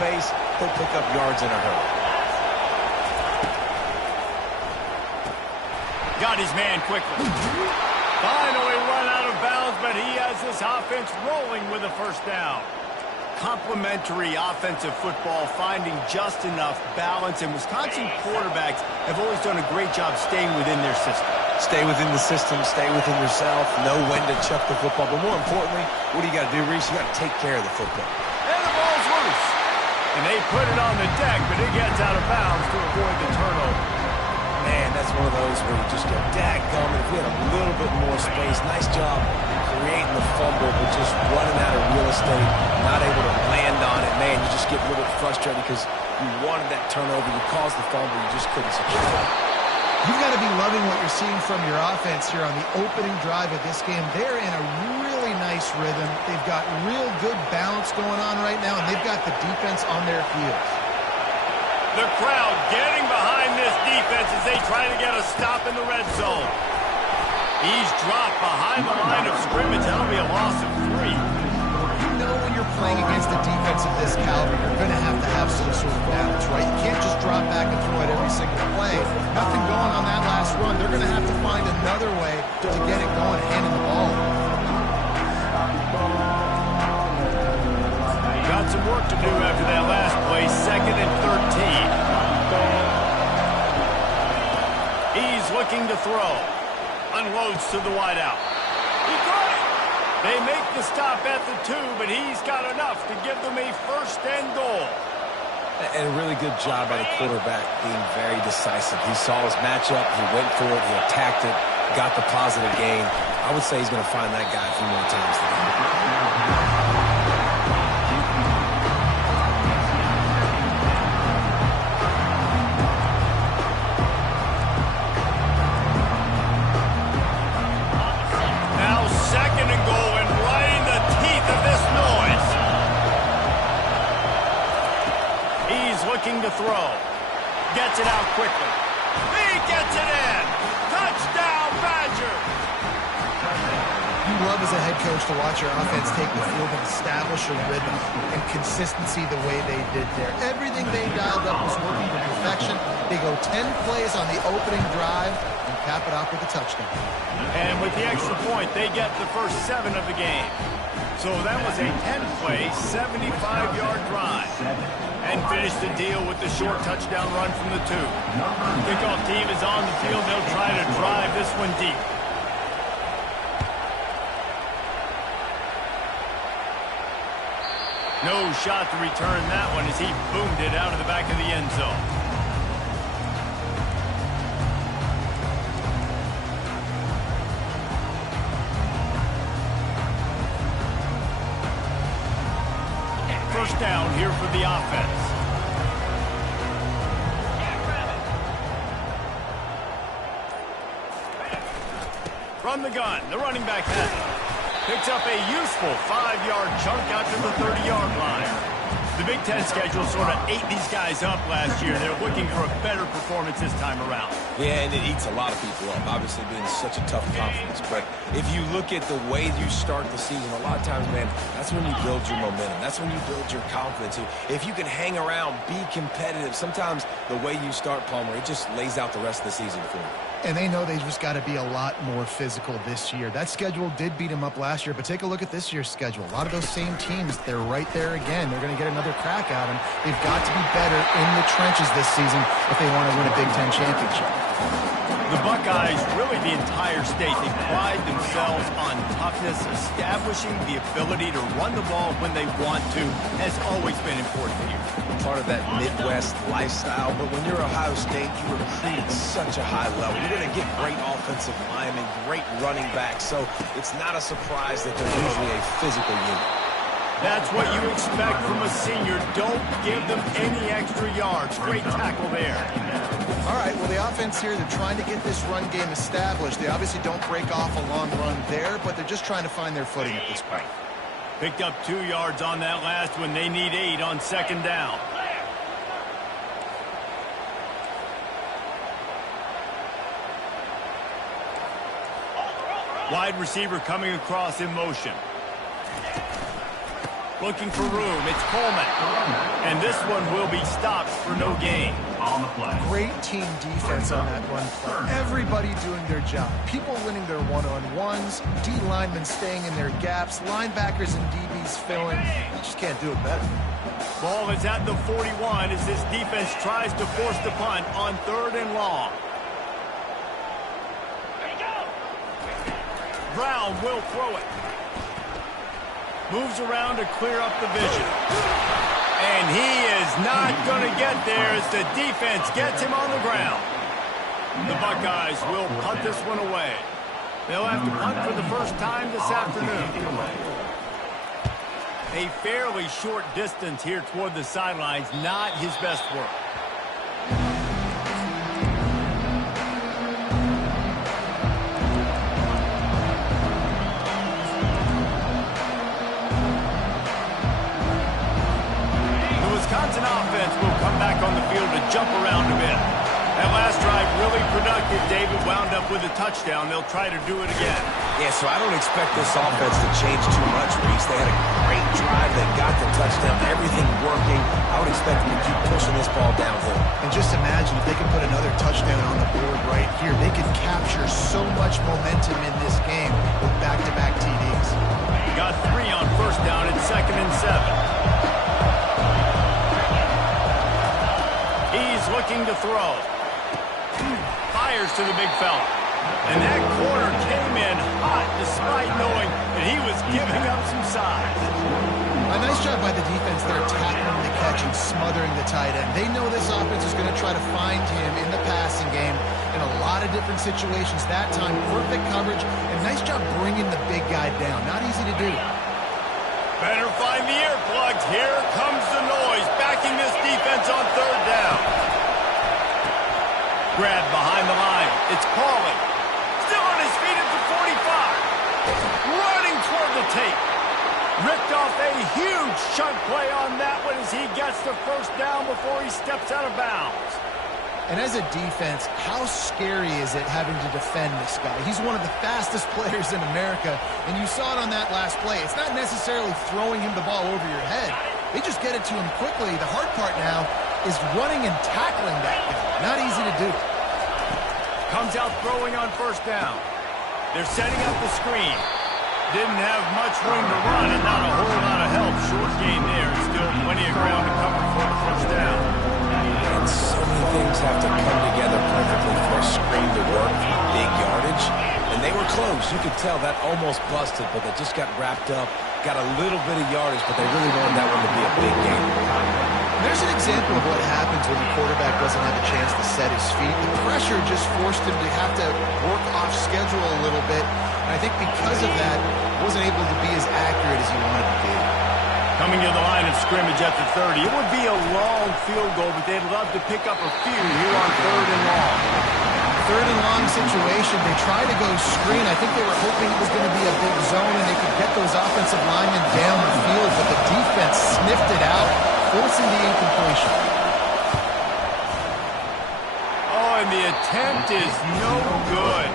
Base, he'll pick up yards in a hurry. Got his man quickly. Finally run out of bounds, but he has this offense rolling with a first down. Complementary offensive football, finding just enough balance, and Wisconsin quarterbacks have always done a great job staying within their system. Stay within the system, stay within yourself, know when to chuck the football. But more importantly, what do you got to do, Reese? You got to take care of the football. And the ball's loose. And they put it on the deck, but it gets out of bounds to avoid the turnover. Man, that's one of those where you just go, dadgummit, if we had a little bit more space. Nice job creating the fumble, but just running out of real estate, not able to land on it. Man, you just get a little bit frustrated because you wanted that turnover. You caused the fumble. You just couldn't secure it. You've got to be loving what you're seeing from your offense here on the opening drive of this game. They're in a really nice rhythm. They've got real good balance going on right now, and they've got the defense on their heels. The crowd getting behind this defense as they try to get a stop in the red zone. He's dropped behind the line of scrimmage. That'll be a loss of 3. You know when you're playing against a defense of this caliber, you're going to have some sort of balance, right? You can't just drop back and throw it every single play. Nothing going on that last run. They're going to have to find another way to get it going, handing the ball. Got some work to do after that last play. 2nd and 13. He's looking to throw. Unloads to the wideout. He got it. They make the stop at the 2, but he's got enough to give them a 1st and goal. And a really good job by the quarterback being very decisive. He saw his matchup. He went for it. He attacked it. Got the positive gain. I would say he's going to find that guy a few more times today. To throw. Gets it out quickly. He gets it in. Touchdown, Badger. You love as a head coach to watch your offense take the field and establish a rhythm and consistency the way they did there. Everything they dialed up was working to perfection. They go 10 plays on the opening drive and cap it off with a touchdown. And with the extra point, they get the first 7 of the game. So that was a 10-play, 75-yard drive. And finish the deal with the short touchdown run from the 2. Kickoff team is on the field. They'll try to drive this one deep. No shot to return that one as he boomed it out of the back of the end zone. First down here for the offense. From the gun, the running back has it. Picks up a useful 5-yard chunk out to the 30-yard line. The Big Ten schedule sort of ate these guys up last year. They're looking for a better performance this time around. Yeah, and it eats a lot of people up, obviously being such a tough conference. But if you look at the way you start the season, a lot of times, man, that's when you build your momentum. That's when you build your confidence. If you can hang around, be competitive, sometimes the way you start, Palmer, it just lays out the rest of the season for you. And they know they've just got to be a lot more physical this year. That schedule did beat them up last year, but take a look at this year's schedule. A lot of those same teams, they're right there again. They're going to get another crack at them. They've got to be better in the trenches this season if they want to win a Big Ten championship. The Buckeyes, really the entire state, they pride themselves on toughness. Establishing the ability to run the ball when they want to has always been important here. Part of that Midwest lifestyle, but when you're Ohio State, you recruit at such a high level. You're going to get great offensive linemen, great running backs, so it's not a surprise that they're usually a physical unit. That's what you expect from a senior. Don't give them any extra yards. Great tackle there. All right, well, the offense here, they're trying to get this run game established. They obviously don't break off a long run there, but they're just trying to find their footing at this point. Picked up 2 yards on that last one. They need 8 on 2nd down. Wide receiver coming across in motion. Looking for room. It's Coleman. And this one will be stopped for no gain. Great team defense on that run play. Everybody doing their job. People winning their one-on-ones, D linemen staying in their gaps, linebackers and DBs filling. You just can't do it better. Ball is at the 41 as this defense tries to force the punt on 3rd and long. Brown will throw it. Moves around to clear up the vision. And he is not going to get there as the defense gets him on the ground. The Buckeyes will punt this one away. They'll have to punt for the first time this afternoon. A fairly short distance here toward the sidelines, not his best work. Wisconsin offense will come back on the field to jump around a bit. That last drive really productive. David wound up with a touchdown. They'll try to do it again. Yeah, so I don't expect this offense to change too much, Reese. They had a great drive. They got the touchdown. Everything working. I would expect them to keep pushing this ball downhill. And just imagine if they could put another touchdown on the board right here. They could capture so much momentum in this game with back-to-back TDs. Got 3 on 1st down at 2nd and 7. He's looking to throw. Fires to the big fella. And that corner came in hot despite knowing that he was giving up some size. A nice job by the defense there tackling the catch and smothering the tight end. They know this offense is going to try to find him in the passing game in a lot of different situations. That time, perfect coverage and nice job bringing the big guy down. Not easy to do. Better find the earplugs. Here comes the noise, backing this defense on 3rd down. Grab behind the line. It's Pauly. Still on his feet at the 45. Running toward the tape. Ripped off a huge chunk play on that one as he gets the 1st down before he steps out of bounds. And as a defense, how scary is it having to defend this guy? He's one of the fastest players in America, and you saw it on that last play. It's not necessarily throwing him the ball over your head. They just get it to him quickly. The hard part now is running and tackling that guy. Not easy to do. Comes out throwing on 1st down. They're setting up the screen. Didn't have much room to run and not a whole lot of help. Short gain there. Still plenty of ground to cover for the 1st down. And so many things have to come together perfectly for a screen to work for big yardage. And they were close. You could tell that almost busted, but they just got wrapped up. Got a little bit of yardage, but they really wanted that one to be a big game. There's an example of what happens when the quarterback doesn't have a chance to set his feet. The pressure just forced him to have to work off schedule a little bit. And I think because of that, wasn't able to be as accurate as he wanted to be. Coming to the line of scrimmage at the 30. It would be a long field goal, but they'd love to pick up a few here on 3rd and long. 3rd and long situation. They tried to go screen. I think they were hoping it was going to be a big zone and they could get those offensive linemen down the field, but the defense sniffed it out, forcing the incompletion. Oh, and the attempt is no good.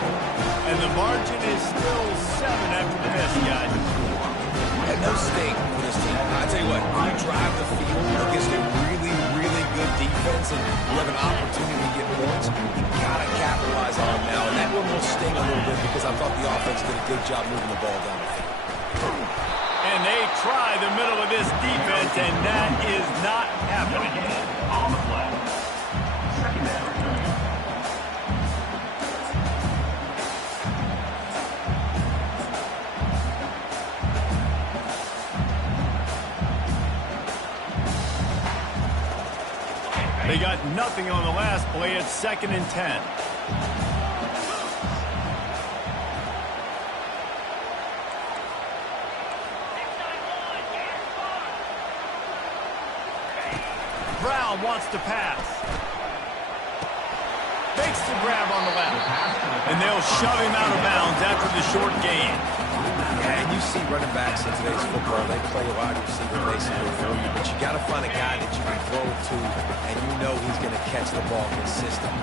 And the margin is still 7 after the miss, guys. And no stake for this team. I tell you what, when you drive the field against a really, really good defense and you have an opportunity to get points, you got to capitalize on them now. And that one will sting a little bit because I thought the offense did a good job moving the ball down the field. And they try the middle of this defense, and that is not happening. On the play. 2nd down. They got nothing on the last play. It's 2nd and 10. Brown wants to pass. Makes the grab on the left. And they'll shove him out of bounds after the short gain. Yeah, and you see running backs in today's football, they play a wide receiver basically for you, but you got to find a guy that you can throw it to, and you know he's going to catch the ball consistently.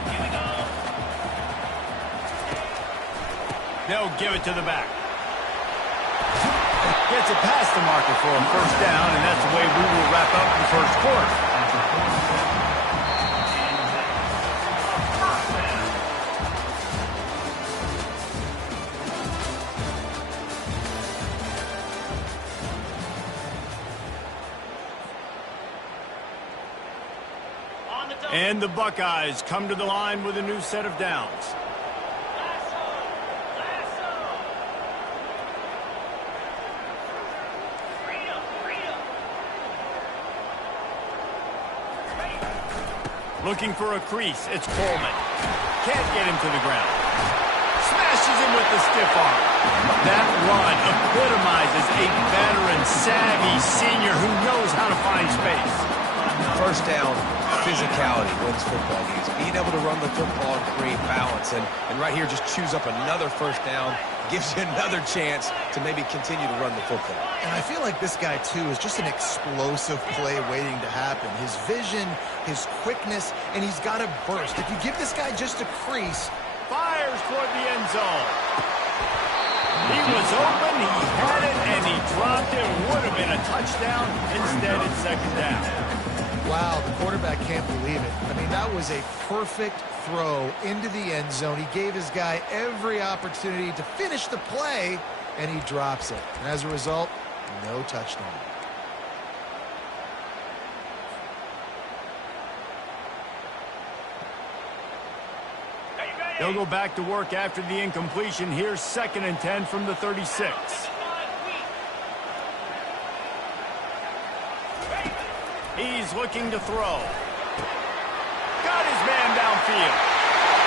They'll give it to the back. Gets it past the marker for a first down, and that's the way we will wrap up the first quarter. And the Buckeyes come to the line with a new set of downs. Looking for a crease, it's Coleman. Can't get him to the ground. Smashes him with the stiff arm. That run epitomizes a veteran, savvy senior who knows how to find space. First down, physicality wins football games. Being able to run the football and create balance. And right here, just choose up another first down. Gives you another chance to maybe continue to run the football. And I feel like this guy, too, is just an explosive play waiting to happen. His vision, his quickness, and he's got a burst. If you give this guy just a crease. Fires toward the end zone. He was open, he had it, and he dropped it. Would have been a touchdown. Instead, it's second down. Wow, the quarterback can't believe it. I mean, that was a perfect throw into the end zone. He gave his guy every opportunity to finish the play, and he drops it. And as a result, no touchdown. They'll go back to work after the incompletion. Here's 2nd and 10 from the 36. He's looking to throw. Got his man downfield.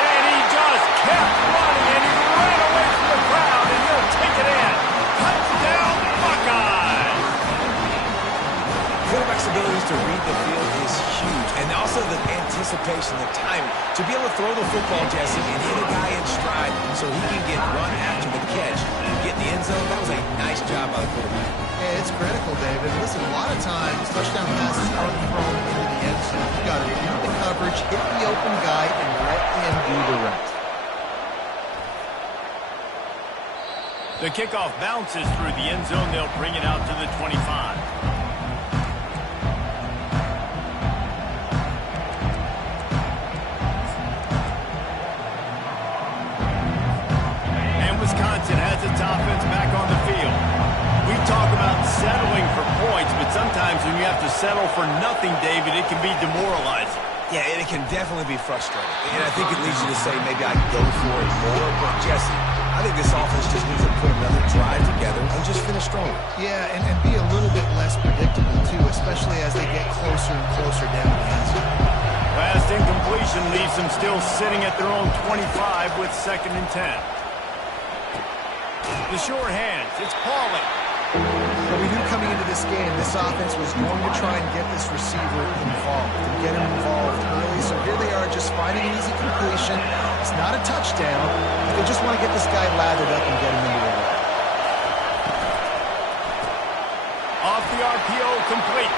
And he just kept running, and he ran away from the crowd, and he'll take it in. Touchdown, Buckeyes! Quarterback's abilities to read the field is huge. And also the anticipation, the timing. To be able to throw the football, Jesse, and hit a guy in stride so he can get run after the catch and get in the end zone, that was a nice job by the quarterback. Yeah, it's critical, David. Listen, a lot of times, touchdown passes aren't thrown into the end zone. You got to read the coverage, hit the open guy, and let him do the rest. The kickoff bounces through the end zone. They'll bring it out to the 25. Wisconsin has its offense back on the field. We talk about settling for points, but sometimes when you have to settle for nothing, David, it can be demoralizing. Yeah, and it can definitely be frustrating. And I think it leads you to say maybe I go for it more. But, Jesse, I think this offense just needs to put another drive together and just finish strong. Yeah, and be a little bit less predictable, too, especially as they get closer and closer down the end zone. Last incompletion leaves them still sitting at their own 25 with 2nd and 10. The sure hands, it's Pauly. Well, we knew coming into this game, this offense was going to try and get this receiver involved and get him involved early. So here they are just finding an easy completion. It's not a touchdown, but they just want to get this guy lathered up and get him into the way. Off the RPO, complete.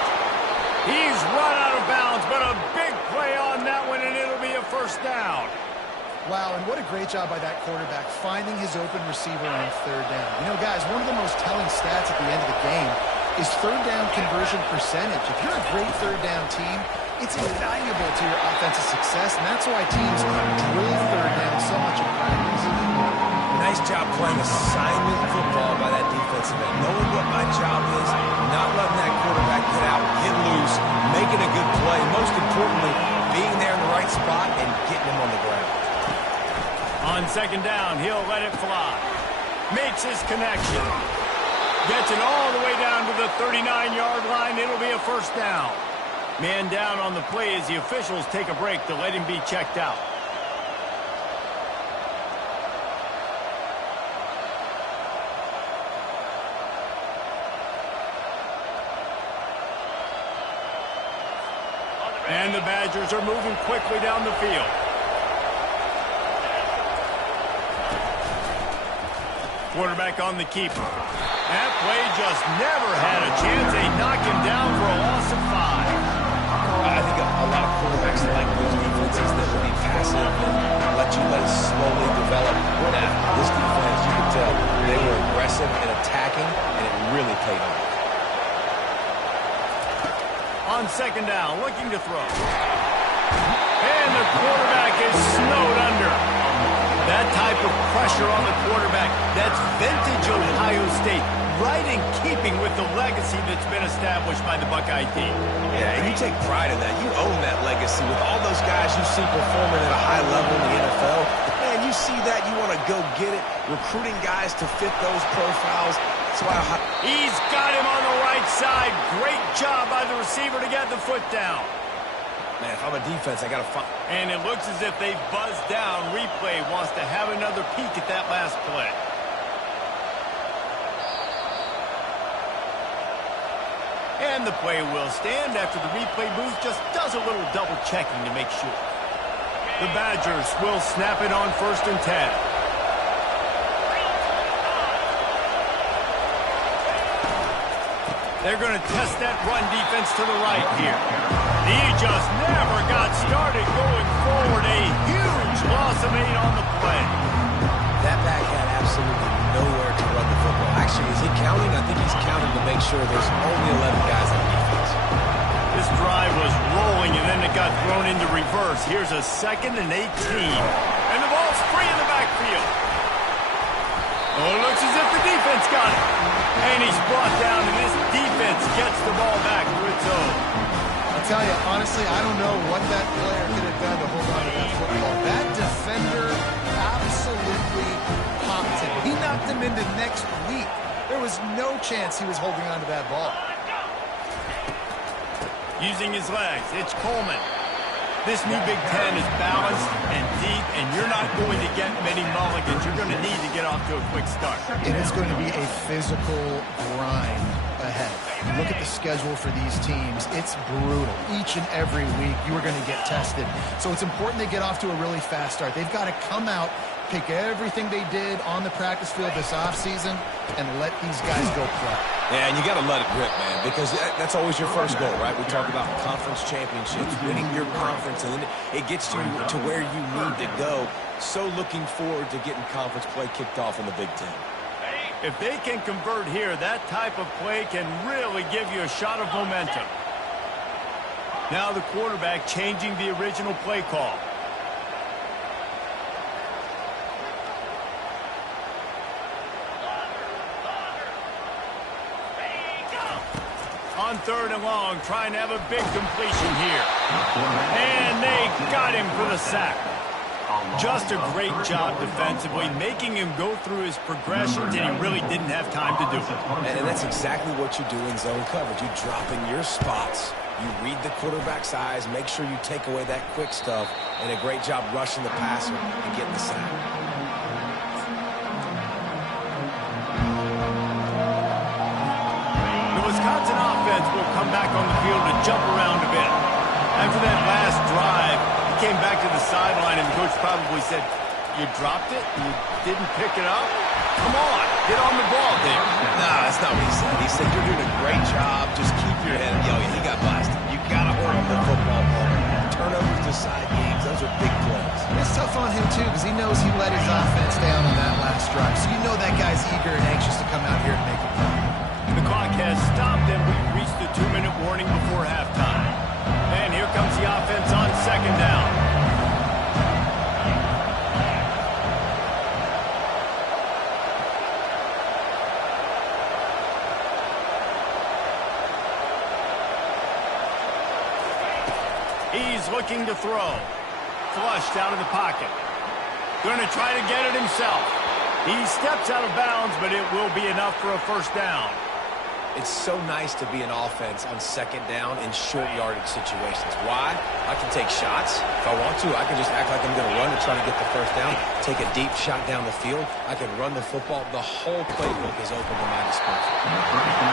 He's run out of bounds, but a big play on that one, and it'll be a first down. Wow, and what a great job by that quarterback finding his open receiver on 3rd down. You know, guys, one of the most telling stats at the end of the game is 3rd down conversion percentage. If you're a great 3rd down team, it's invaluable to your offensive success, and that's why teams drill 3rd down so much in practice. Nice job playing assignment football by that defensive end. Knowing what my job is, not letting that quarterback get out, get loose, making a good play. Most importantly, being there in the right spot and getting him on the ground. On 2nd down, he'll let it fly. Makes his connection. Gets it all the way down to the 39-yard line. It'll be a first down. Man down on the play as the officials take a break to let him be checked out. And the Badgers are moving quickly down the field. Quarterback on the keeper. That play just never had a chance. They knock him down for a loss of 5. I think a lot of quarterbacks like those defenses that will be passive and let it slowly develop. This defense, you could tell, they were aggressive and attacking, and it really second down, looking to throw. And the quarterback is snowed under. That type of pressure on the quarterback, that's vintage Ohio State, right in keeping with the legacy that's been established by the Buckeye team. Yeah, and you take pride in that. You own that legacy with all those guys you see performing at a high level in the NFL. Man, you see that, you want to go get it, recruiting guys to fit those profiles. That's why he's got him on the right side. Great job by the receiver to get the foot down. Man, if I'm a defense, I got to find. And it looks as if they've buzzed down. Replay wants to have another peek at that last play. And the play will stand after the replay booth just does a little double checking to make sure. The Badgers will snap it on 1st and 10. They're going to test that run defense to the right here. He just never got started going forward. A huge loss of 8 on the play. That back had absolutely nowhere to run the football. Actually, is he counting? I think he's counting to make sure there's only 11 guys on defense. This drive was rolling, and then it got thrown into reverse. Here's a 2nd and 18. And the ball's free in the backfield. Oh, it looks as if the defense got it. And he's brought down, and this defense gets the ball back to its own. I'll tell you, honestly, I don't know what that player could have done to hold on to that football. That defender absolutely popped him. He knocked him into next week. There was no chance he was holding on to that ball. Using his legs, it's Coleman. This new Big Ten is balanced and deep, and you're not going to get many mulligans. You're going to need to get off to a quick start. And it's going to be a physical grind ahead. You look at the schedule for these teams, it's brutal. Each and every week, you are going to get tested. So it's important they get off to a really fast start. They've got to come out, pick everything they did on the practice field this offseason, and let these guys go play. Yeah, and you got to let it rip, man, because that's always your first goal, right? We talk about conference championships, winning your conference, and then it gets you to where you need to go. So looking forward to getting conference play kicked off in the Big Ten. If they can convert here, that type of play can really give you a shot of momentum. Now the quarterback changing the original play call. On 3rd and long, trying to have a big completion here. And they got him for the sack. Just a great job defensively, making him go through his progressions, and he really didn't have time to do it. And that's exactly what you do in zone coverage. You drop in your spots. You read the quarterback's eyes, make sure you take away that quick stuff, and a great job rushing the passer and getting the sack. Wisconsin offense will come back on the field to jump around a bit. After that last drive, he came back to the sideline, and the coach probably said, "You dropped it? You didn't pick it up? Come on, get on the ball there." No, that's not what he said. He said, "You're doing a great job. Just keep your head up." Yo, he got blasted. You got to hold him the football ball. Turnovers decide games. Those are big plays. It's tough on him, too, because he knows he let his offense down on that last drive. So you know that guy's eager and anxious to come out here and make a play. The clock has stopped, and we've reached the 2-minute warning before halftime. And here comes the offense on 2nd down. He's looking to throw. Flushed out of the pocket. Going to try to get it himself. He steps out of bounds, but it will be enough for a 1st down. It's so nice to be an offense on 2nd down in short yardage situations. Why? I can take shots. If I want to, I can just act like I'm going to run and try to get the 1st down, take a deep shot down the field. I can run the football. The whole playbook is open to my disposal.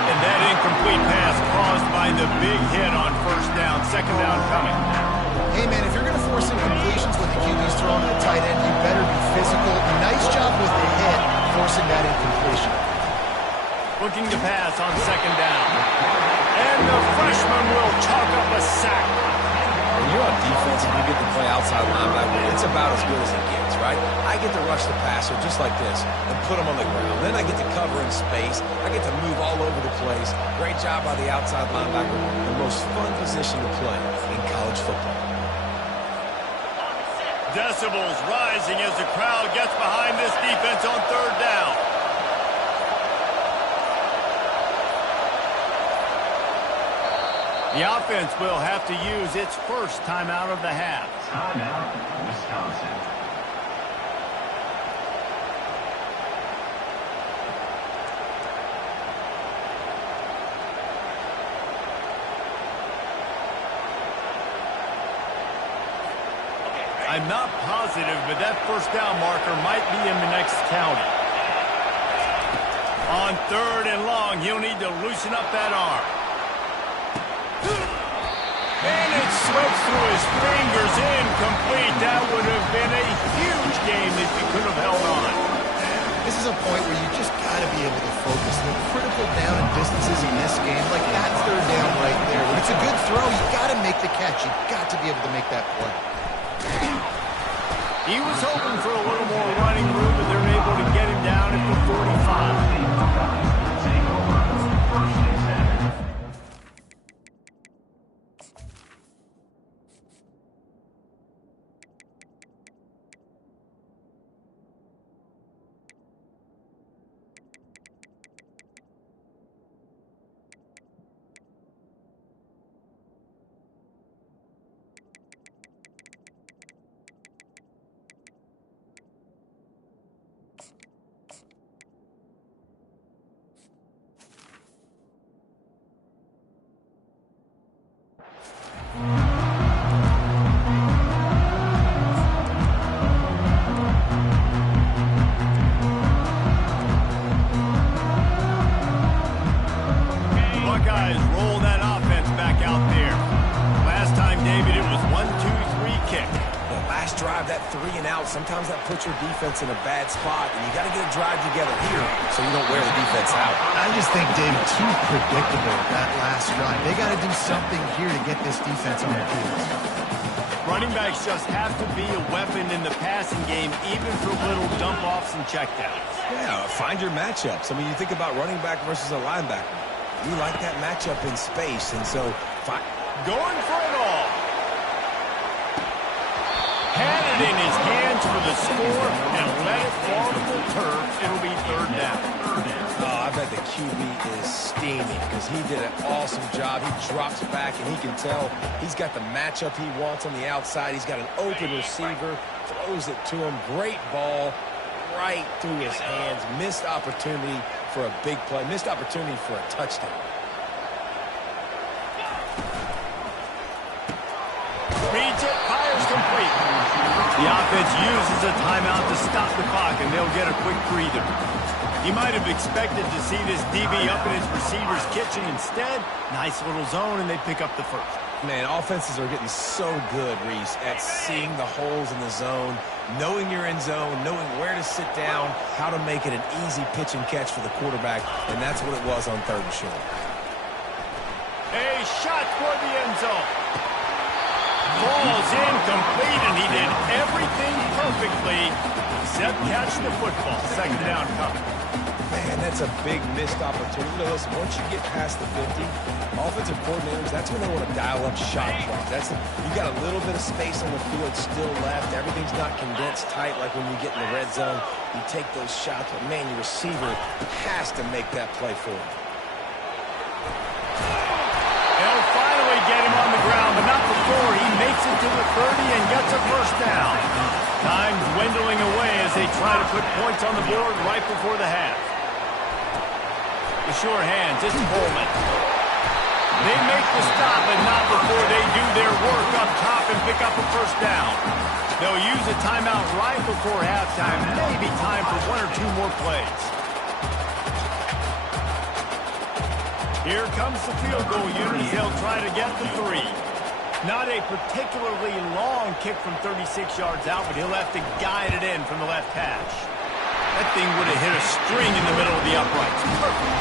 And that incomplete pass caused by the big hit on 1st down. 2nd down coming. Hey, man, if you're going to force incompletions when the QB's throwing to the tight end, you better be physical. Nice job with the hit, forcing that incompletion. Looking to pass on 2nd down. And the freshman will chalk up a sack. When you're on defense, offense and you get to play outside linebacker, it's about as good as it gets, right? I get to rush the passer just like this and put him on the ground. Then I get to cover in space. I get to move all over the place. Great job by the outside linebacker. The most fun position to play in college football. Decibels rising as the crowd gets behind this defense on third down. The offense will have to use its first timeout of the half. Timeout, Wisconsin. I'm not positive, but that first down marker might be in the next county. On third and long, he'll need to loosen up that arm. And it slips through his fingers, incomplete. That would have been a huge game if he could have held on. This is a point where you just got to be able to focus. The critical down and distances in this game, like that third down right there. When it's a good throw, you got to make the catch. You got to be able to make that play. He was hoping for a little more running room, but they're able to get him down at the 45. Buckeyes roll that offense back out there. Last time, David, it was 1-2-3 kick. The last drive, that 3 and out, sometimes that puts your defense in a bad spot, and you got to get a drive together here so you don't wear the defense out. I just think, David, too predictable that last drive. They got to do something here to get this defense on their heels. Running backs just have to be a weapon in the passing game, even for little dump-offs and checkdowns. Yeah, find your matchups. I mean, you think about running back versus a linebacker. You like that matchup in space, and so going for it all. Had it in his hands for the score and let it fall to the turf. It'll be third down. Oh, I bet the QB is steaming because he did an awesome job. He drops back, and he can tell he's got the matchup he wants on the outside. He's got an open receiver, throws it to him. Great ball right through his hands. Missed opportunity for a big play. Missed opportunity for a touchdown. Reads it, fires complete. The offense uses a timeout to stop the clock, and they'll get a quick breather. He might have expected to see this DB up in his receiver's kitchen. Instead, nice little zone, and they pick up the first. Man, offenses are getting so good, Reese, at seeing the holes in the zone, knowing you're in zone, knowing where to sit down, how to make it an easy pitch and catch for the quarterback, and that's what it was on third and short. A shot for the end zone. Falls incomplete, and he did everything perfectly except catch the football. Second down coming. Man, that's a big missed opportunity. You know, listen, once you get past the 50, offensive coordinators, that's when they want to dial up shot clock. You got a little bit of space on the field still left. Everything's not condensed tight like when you get in the red zone. You take those shots, but man, your receiver has to make that play for you. They'll finally get him on the ground, but not before he makes it to the 30 and gets a first down. Time dwindling away as they try to put points on the board right before the half. The sure hands, it's Coleman. They make the stop, but not before they do their work up top and pick up a first down. They'll use a timeout right before halftime. Maybe time for one or two more plays. Here comes the field goal unit. They'll try to get the 3. Not a particularly long kick from 36 yards out, but he'll have to guide it in from the left hash. That thing would have hit a string in the middle of the uprights. Perfect.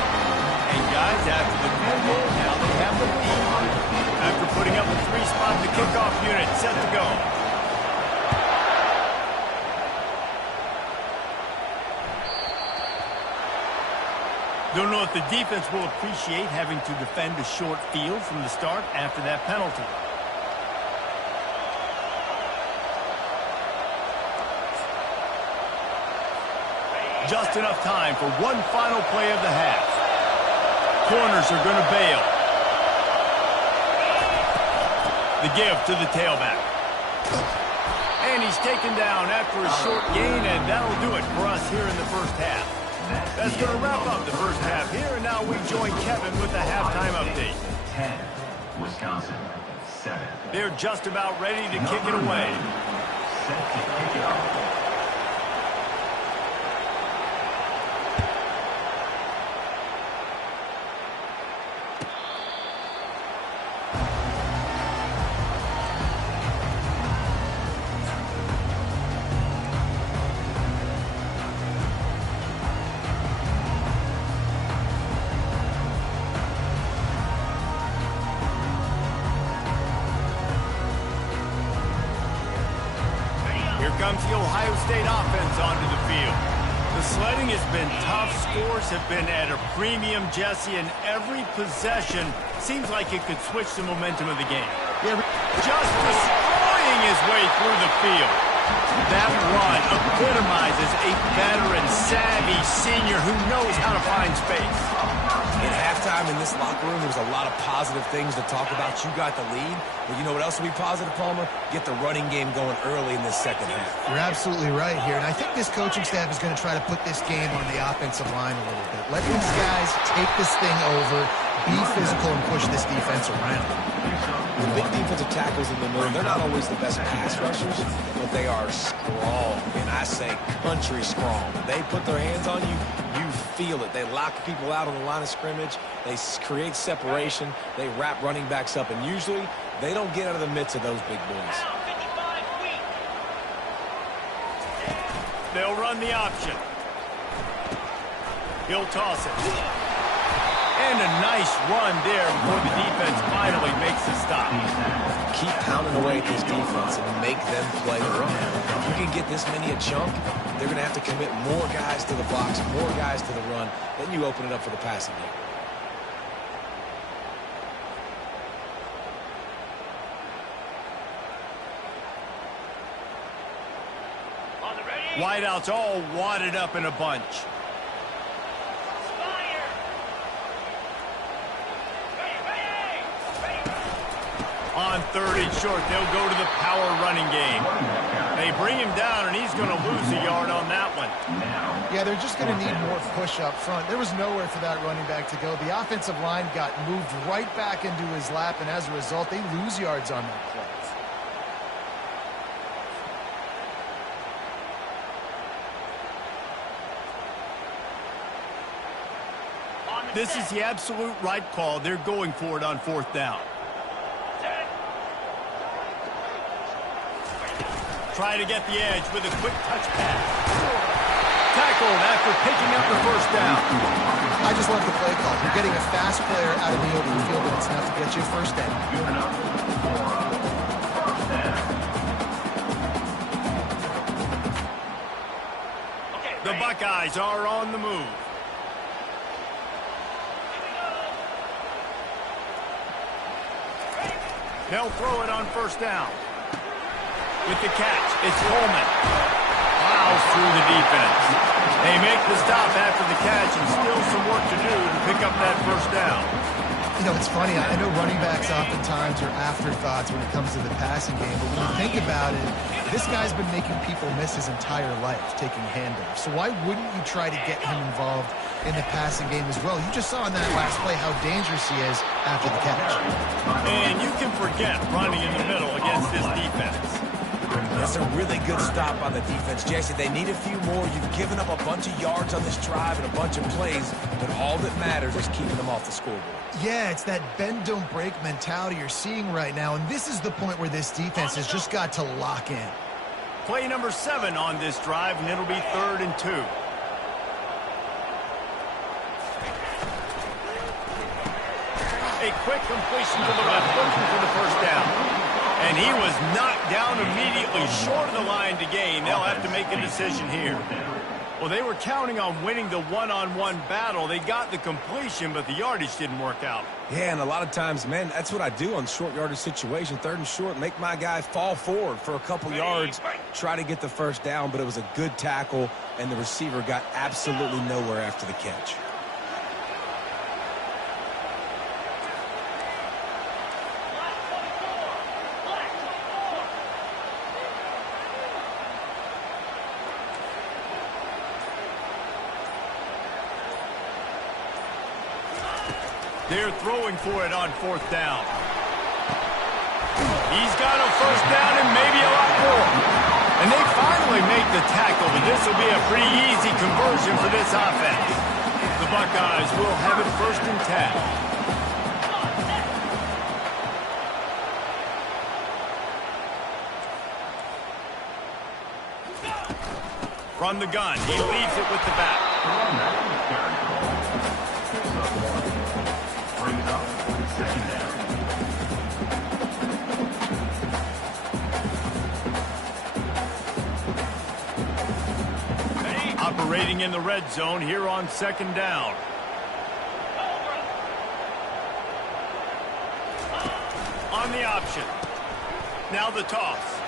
And guys, after the field goal, now they have the lead. After putting up a 3-spot in the kickoff unit, set to go. Don't know if the defense will appreciate having to defend a short field from the start after that penalty. Just enough time for one final play of the half. Corners are going to bail. The give to the tailback. And he's taken down after a short gain, and that'll do it for us here in the first half. That's going to wrap up the first half here, and now we join Kevin with the halftime update. 10, Wisconsin, 7. They're just about ready to kick it away. Set to kick it off. Comes the Ohio State offense onto the field. The sledding has been tough. Scores have been at a premium, Jesse, and every possession seems like it could switch the momentum of the game. Yeah. Just destroying his way through the field. That run epitomizes a veteran, savvy senior who knows how to find space. In halftime in this locker room, there was a lot of positive things to talk about. You got the lead. But you know what else will be positive, Palmer? Get the running game going early in this second half. You're absolutely right here. And I think this coaching staff is going to try to put this game on the offensive line a little bit. Let these guys take this thing over, be physical, and push this defense around. The big defensive tackles in the middle, they're not always the best pass rushers, but they are strong. And I say country strong. They put their hands on you, you feel it. They lock people out on the line of scrimmage. They create separation. They wrap running backs up. And usually, they don't get out of the midst of those big boys. They'll run the option. He'll toss it. And a nice run there before the defense finally makes a stop. Keep pounding away at this defense and make them play the run. If you can get this many a chunk, they're going to have to commit more guys to the box, more guys to the run. Then you open it up for the passing game. Wideouts all wadded up in a bunch. On 3rd and short, they'll go to the power running game. They bring him down, and he's going to lose a yard on that one. Yeah, they're just going to need more push up front. There was nowhere for that running back to go. The offensive line got moved right back into his lap, and as a result, they lose yards on that play. This is the absolute right call. They're going for it on 4th down. Try to get the edge with a quick touch pass. Tackled after picking up the 1st down. I just love the play call. You're getting a fast player out of the open field, and it's enough to get you a 1st down. The Buckeyes are on the move. They'll throw it on 1st down. With the catch, it's Coleman. Plows through the defense. They make the stop after the catch, and still some work to do to pick up that 1st down. You know, it's funny. I know running backs oftentimes are afterthoughts when it comes to the passing game, but when you think about it, this guy's been making people miss his entire life taking handoffs. So why wouldn't you try to get him involved in the passing game as well? You just saw in that last play how dangerous he is after the catch. And you can forget running in the middle against this defense. That's a really good stop by the defense, Jesse. They need a few more. You've given up a bunch of yards on this drive and a bunch of plays, but all that matters is keeping them off the scoreboard. Yeah, it's that bend, don't break mentality you're seeing right now, and this is the point where this defense has just got to lock in. Play number 7 on this drive, and it'll be 3rd and 2. A a quick completion to the left, looking for the first down. And he was knocked down immediately short of the line to gain. They'll have to make a decision here. Well, they were counting on winning the one-on-one battle. They got the completion, but the yardage didn't work out. Yeah, and a lot of times, man, that's what I do on short yardage situation. 3rd and short, make my guy fall forward for a couple yards, try to get the first down, but it was a good tackle, and the receiver got absolutely nowhere after the catch. They're throwing for it on 4th down. He's got a first down and maybe a lot more. And they finally make the tackle, but this will be a pretty easy conversion for this offense. The Buckeyes will have it 1st and 10. From the gun, he leaves it with the back. Brings up 2nd down. Operating in the red zone here on 2nd down. On the option. Now the toss.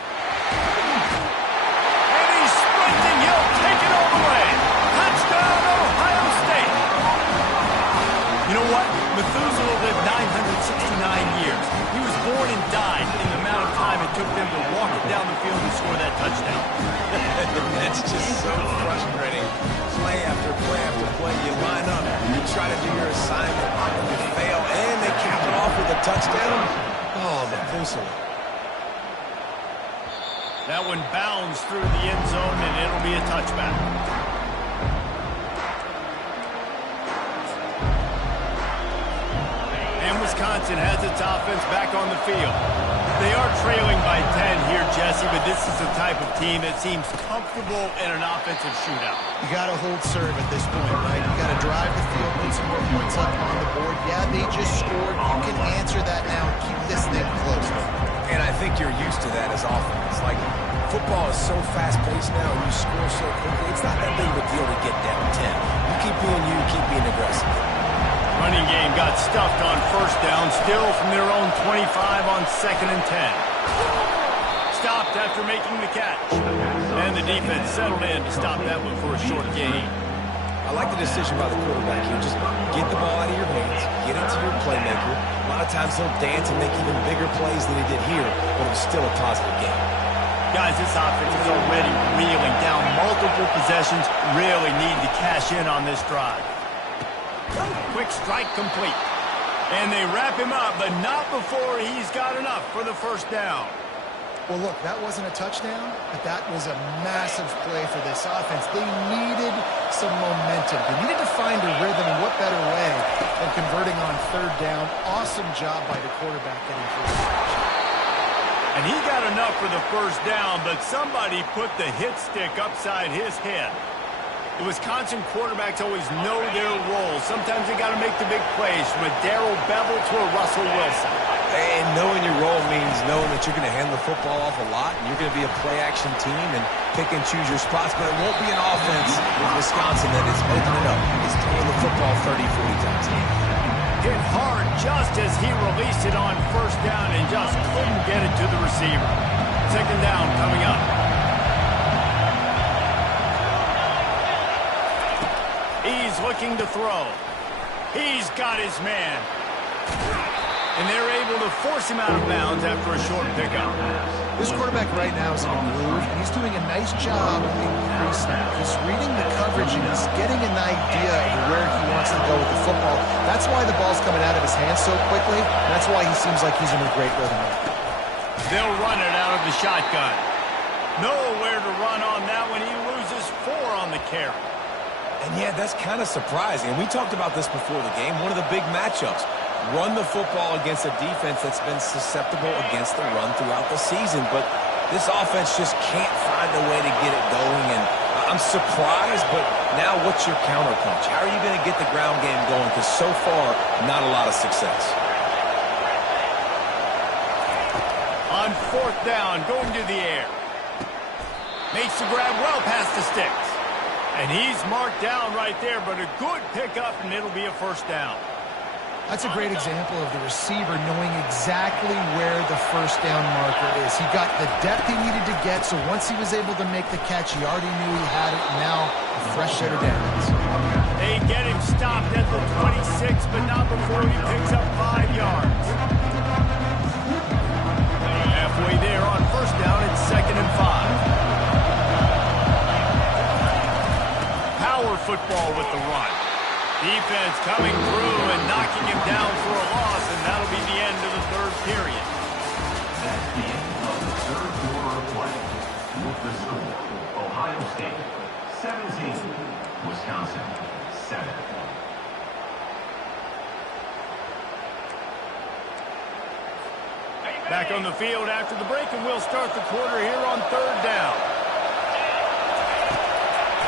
And he's sprinting. He'll take it all the way. Touchdown, Ohio State. You know what? Methuselah lived 969 years. He was born and died in the amount of time it took them to walk it down the field and score that touchdown. That's just so frustrating. Play after play after play. You line up, you try to do your assignment, and you fail, and they cap it off with a touchdown. Oh, Methuselah. That one bounds through the end zone, and it'll be a touchback. Wisconsin has its offense back on the field. They are trailing by 10 here, Jesse, but this is the type of team that seems comfortable in an offensive shootout. You got to hold serve at this point, right? You got to drive the field, put some more points up on the board. Yeah, they just scored. You can answer that now and keep this thing close. And I think you're used to that as offense. Like, football is so fast-paced now, and you score so quickly. It's not that big of a deal to get down 10. You keep being aggressive. Running game got stuffed on 1st down, still from their own 25 on 2nd and 10. Stopped after making the catch. And the defense settled in to stop that one for a short gain. I like the decision by the quarterback here. Just get the ball out of your hands, get it to your playmaker. A lot of times he'll dance and make even bigger plays than he did here, but it was still a positive game. Guys, this offense is already reeling down multiple possessions. Really need to cash in on this drive. Quick strike complete. And they wrap him up, but not before he's got enough for the first down. Well, look, that wasn't a touchdown, but that was a massive play for this offense. They needed some momentum. They needed to find a rhythm, and what better way than converting on 3rd down. Awesome job by the quarterback getting through. And he got enough for the first down, but somebody put the hit stick upside his head. The Wisconsin quarterbacks always know their role. Sometimes they got to make the big plays, from a Darrell Bevel to a Russell Wilson. And knowing your role means knowing that you're going to hand the football off a lot, and you're going to be a play-action team and pick and choose your spots, but it won't be an offense with Wisconsin that is opening up. It's throwing the football 30, 40 times a game. Hit hard just as he released it on 1st down and just couldn't get it to the receiver. 2nd down coming up. He's looking to throw. He's got his man. And they're able to force him out of bounds after a short pickup. This quarterback right now is in a groove, and he's doing a nice job in pre-snap. He's reading the coverage, and he's getting an idea of where he wants to go with the football. That's why the ball's coming out of his hands so quickly. That's why he seems like he's in a great rhythm. They'll run it out of the shotgun. Nowhere to run on that one. He loses 4 on the carry. And yeah, that's kind of surprising. And we talked about this before the game. One of the big matchups. Run the football against a defense that's been susceptible against the run throughout the season. But this offense just can't find a way to get it going. And I'm surprised, but now what's your counterpunch? How are you going to get the ground game going? Because so far, not a lot of success. Fourth down, going to the air. Makes the grab well past the sticks. And he's marked down right there, but a good pickup, and it'll be a first down. That's a great example of the receiver knowing exactly where the first down marker is. He got the depth he needed to get, so once he was able to make the catch, he already knew he had it. Now, a fresh set of downs. They get him stopped at the 26, but not before he picks up 5 yards. Halfway there on first down, it's 2nd and 5. Power football with the run. Defense coming through and knocking him down for a loss, and that'll be the end of the third period. That's the end of the third quarter of play. With the score, Ohio State 17, Wisconsin 7. Back on the field after the break, and we'll start the quarter here on third down.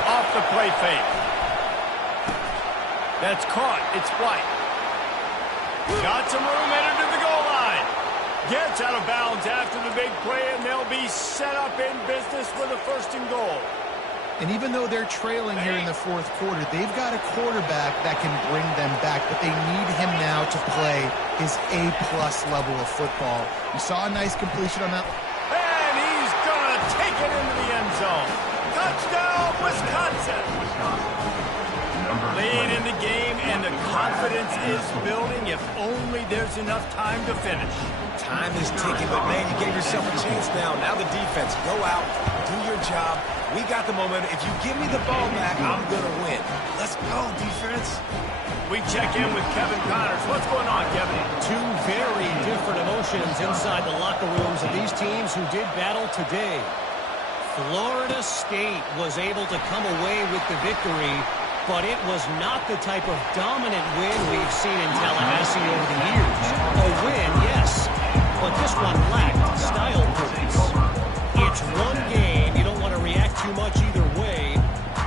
Off the play fake. That's caught. It's White. Got some room, entered to the goal line. Gets out of bounds after the big play, and they'll be set up in business with a 1st and goal. And even though they're trailing here in the fourth quarter, they've got a quarterback that can bring them back, but they need him now to play his A-plus level of football. You saw a nice completion on that. And he's going to take it into the end zone. Touchdown, Wisconsin. Lead in the game, and the confidence is building. If only there's enough time to finish. Time is ticking, but man, you gave yourself a chance now. Now the defense, go out, do your job. We got the momentum. If you give me the ball back, I'm going to win. Let's go, defense. We check in with Kevin Connors. What's going on, Kevin? Two very different emotions inside the locker rooms of these teams who did battle today. Florida State was able to come away with the victory, but it was not the type of dominant win we've seen in Tallahassee over the years. A win, yes, but this one lacked style points. It's one game. You don't want to react too much either way,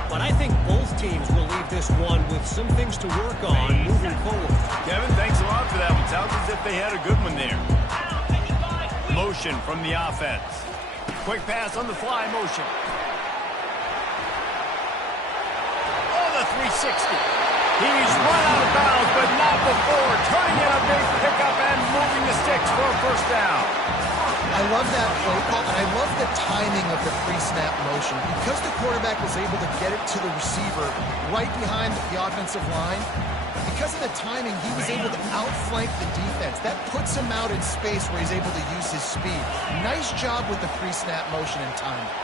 but I think both teams will leave this one with some things to work on moving forward. Kevin, thanks a lot for that one. Sounds as if they had a good one there. Motion from the offense. Quick pass on the fly motion. 360. He's run out of bounds, but not before. Turning in a big pickup and moving the sticks for a first down. I love that play call, and I love the timing of the pre-snap motion. Because the quarterback was able to get it to the receiver right behind the offensive line, because of the timing, he was able to outflank the defense. That puts him out in space where he's able to use his speed. Nice job with the pre-snap motion and timing.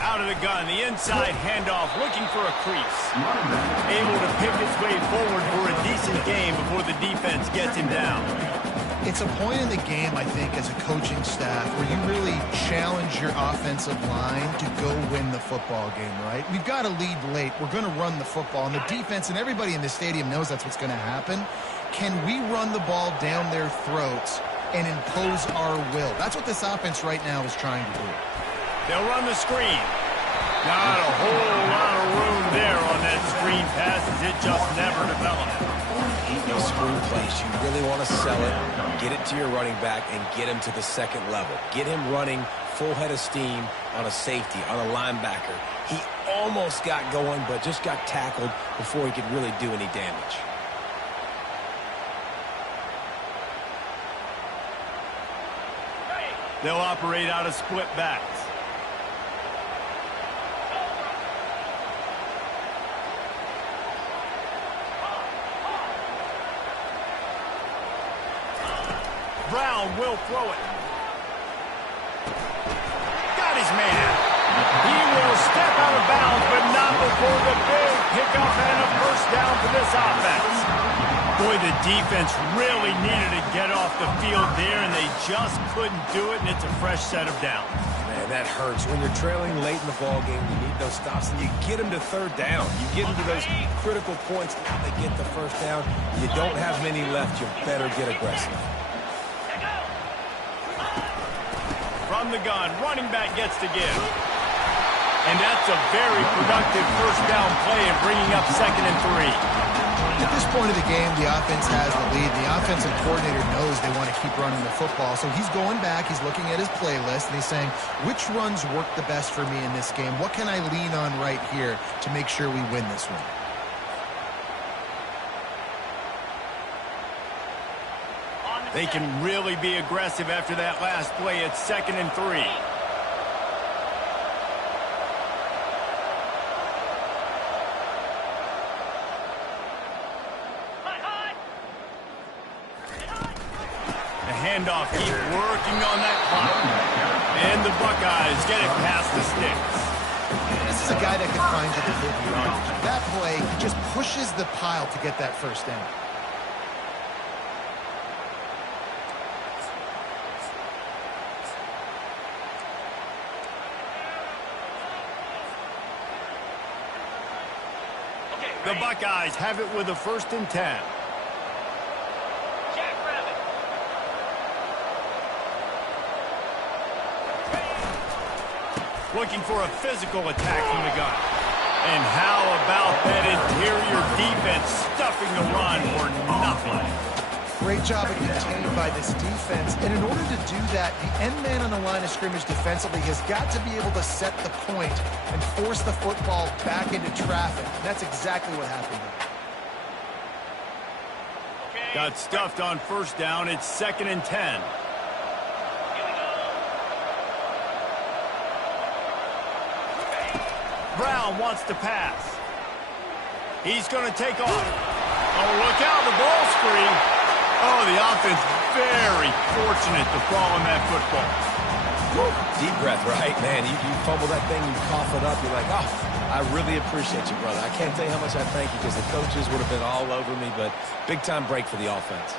Out of the gun, the inside handoff, looking for a crease. Able to pick his way forward for a decent game before the defense gets him down. It's a point in the game, I think, as a coaching staff where you really challenge your offensive line to go win the football game, right? We've got to lead late. We're going to run the football, and the defense and everybody in the stadium knows that's what's going to happen. Can we run the ball down their throats and impose our will? That's what this offense right now is trying to do. They'll run the screen. Not a whole lot of room there on that screen pass as it just never developed. Those screen plays, you really want to sell it, get it to your running back, and get him to the second level. Get him running full head of steam on a safety, on a linebacker. He almost got going, but just got tackled before he could really do any damage. They'll operate out of split backs. Brown will throw it. Got his man. He will step out of bounds, but not before the big pickup and a first down for this offense. Boy, the defense really needed to get off the field there, and they just couldn't do it, and it's a fresh set of downs. Man, that hurts. When you're trailing late in the ball game, you need those stops, and you get them to third down. You get them to those critical points. Now they get the first down. You don't have many left. You better get aggressive. From from the gun. Running back gets to give. And that's a very productive first down play and bringing up 2nd and 3. At this point of the game, the offense has the lead. The offensive coordinator knows they want to keep running the football. So he's going back, he's looking at his playlist, and he's saying, which runs work the best for me in this game? What can I lean on right here to make sure we win this one? They can really be aggressive after that last play. It's 2nd and 3. The handoff, keep working on that clock. And the Buckeyes get it past the sticks. This is a guy that can find you the big yardage. That play, he just pushes the pile to get that first down. The Buckeyes have it with a 1st and 10. Looking for a physical attack from the gun. And how about that interior defense stuffing the run for nothing? Great job of containing by this defense. And in order to do that, the end man on the line of scrimmage defensively has got to be able to set the point and force the football back into traffic. And that's exactly what happened there. Got stuffed on 1st down. It's 2nd and 10. Brown wants to pass. He's going to take off. Oh, look out, the ball screen. Oh, the offense very fortunate to fall on that football. Woo. Deep breath, right? Man, you fumble that thing, you cough it up, you're like, oh, I really appreciate you, brother. I can't tell you how much I thank you because the coaches would have been all over me, but big-time break for the offense.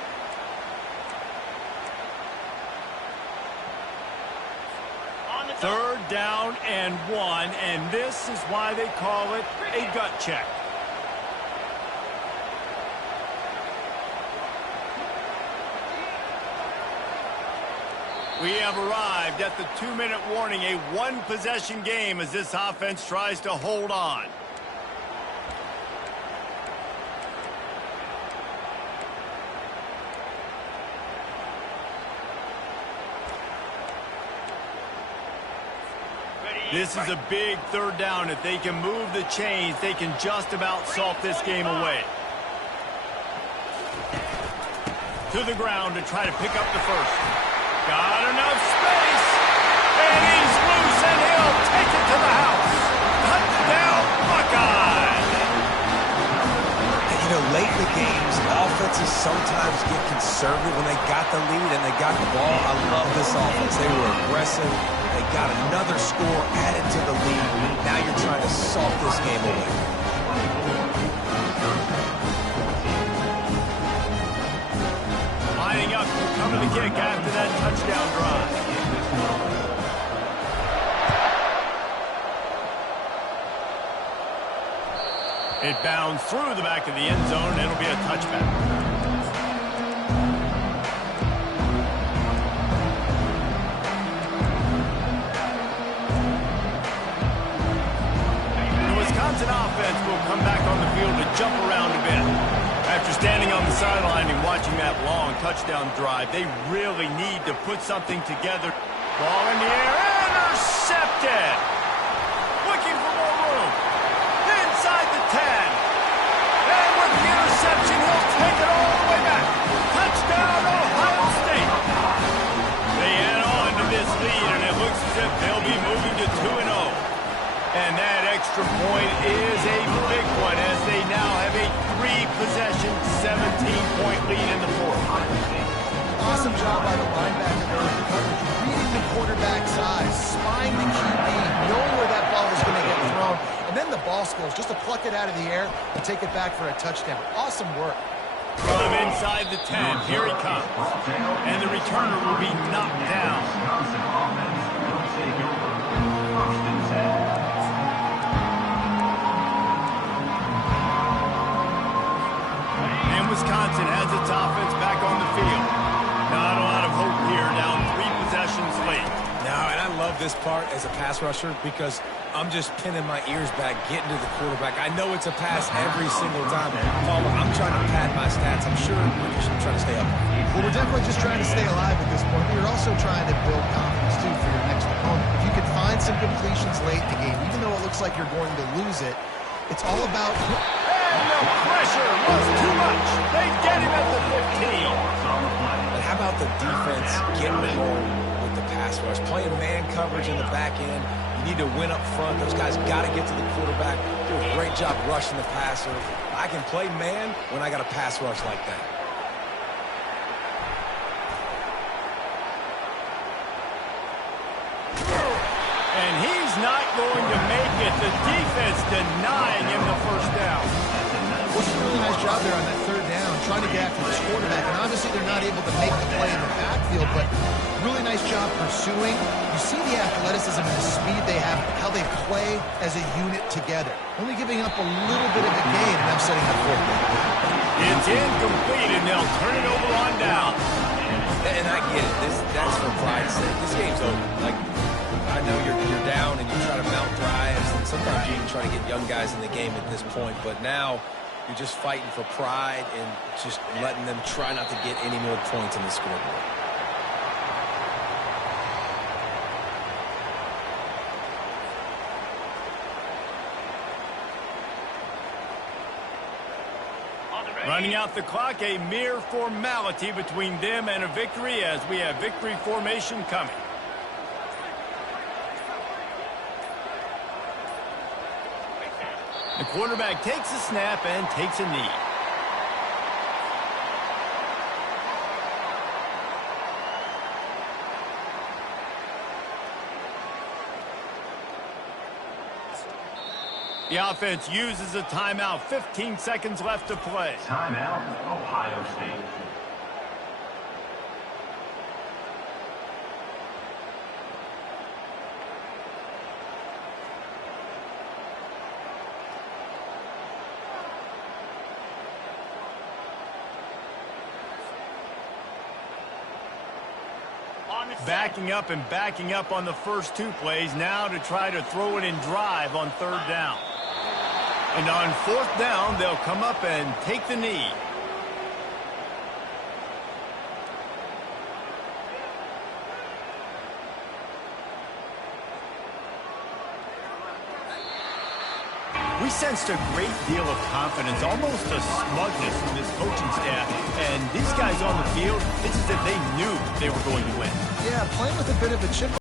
Third down and 1, and this is why they call it a gut check. We have arrived at the 2-minute warning, a one-possession game as this offense tries to hold on. This is a big 3rd down. If they can move the chains, they can just about salt this game away. To the ground to try to pick up the first. Got enough space. And he's loose, and he'll take it to the house. Touchdown, Buckeyes. You know, late in the games, offenses sometimes get conservative when they got the lead and they got the ball. I love this offense. They were aggressive. They got another score added to the lead. Now you're trying to salt this game away. Lining up to cover the kick after that touchdown drive. It bounds through the back of the end zone, and it'll be a touchback. Wisconsin offense will come back on the field to jump around a bit. After standing on the sideline and watching that long touchdown drive, they really need to put something together. Ball in the air, intercepted! Looking for more room. Inside the 10. And with the interception, he'll take it all the way back. Touchdown, Ohio State! They add on to this lead, and it looks as if they'll be moving to 2-0. And that extra point is a big one as they now have a 3-possession, 17-point lead in the 4th. Awesome job by the linebacker there in coverage, reading the quarterback's eyes, spying the QB, knowing where that ball is going to get thrown, and then the ball skills just to pluck it out of the air and take it back for a touchdown. Awesome work. From inside the 10, here he comes. And the returner will be knocked down. Wisconsin has its offense back on the field. Not a lot of hope here, down 3 possessions late. No, and this part as a pass rusher because I'm just pinning my ears back, getting to the quarterback. I know it's a pass every single time. Paul, I'm trying to pad my stats. I'm sure we're just trying to stay up. Well, we're definitely just trying to stay alive at this point. We're also trying to build confidence, too, for your next opponent. If you can find some completions late in the game, even though it looks like you're going to lose it, it's all about... And the pressure was too much. They get him at the 15. But how about the defense getting home with the pass rush? Playing man coverage in the back end. You need to win up front. Those guys got to get to the quarterback. Do a great job rushing the passer. I can play man when I got a pass rush like that. And he's not going to make it. The defense denying him the first down. What's a really nice job there on that third down, trying to get after this quarterback. And obviously they're not able to make the play in the backfield, but really nice job pursuing. You see the athleticism and the speed they have, how they play as a unit together. Only giving up a little bit of a gain, and I'm setting up fourth down. It's incomplete, and they'll turn it over on down. And I get it. That's for pride's sake. This game's over. Like, I know you're down and you try to mount drives, and sometimes you even try to get young guys in the game at this point. But now you're just fighting for pride and just letting them try not to get any more points in the scoreboard. Running out the clock, a mere formality between them and a victory as we have victory formation coming. The quarterback takes a snap and takes a knee. The offense uses a timeout. 15 seconds left to play. Timeout, Ohio State. Backing up and backing up on the first two plays now to try to throw it in drive on third down. And on fourth down, they'll come up and take the knee. We sensed a great deal of confidence, almost a smugness from this coaching staff. And these guys on the field, it's as if they knew they were going to win. Yeah, playing with a bit of a chip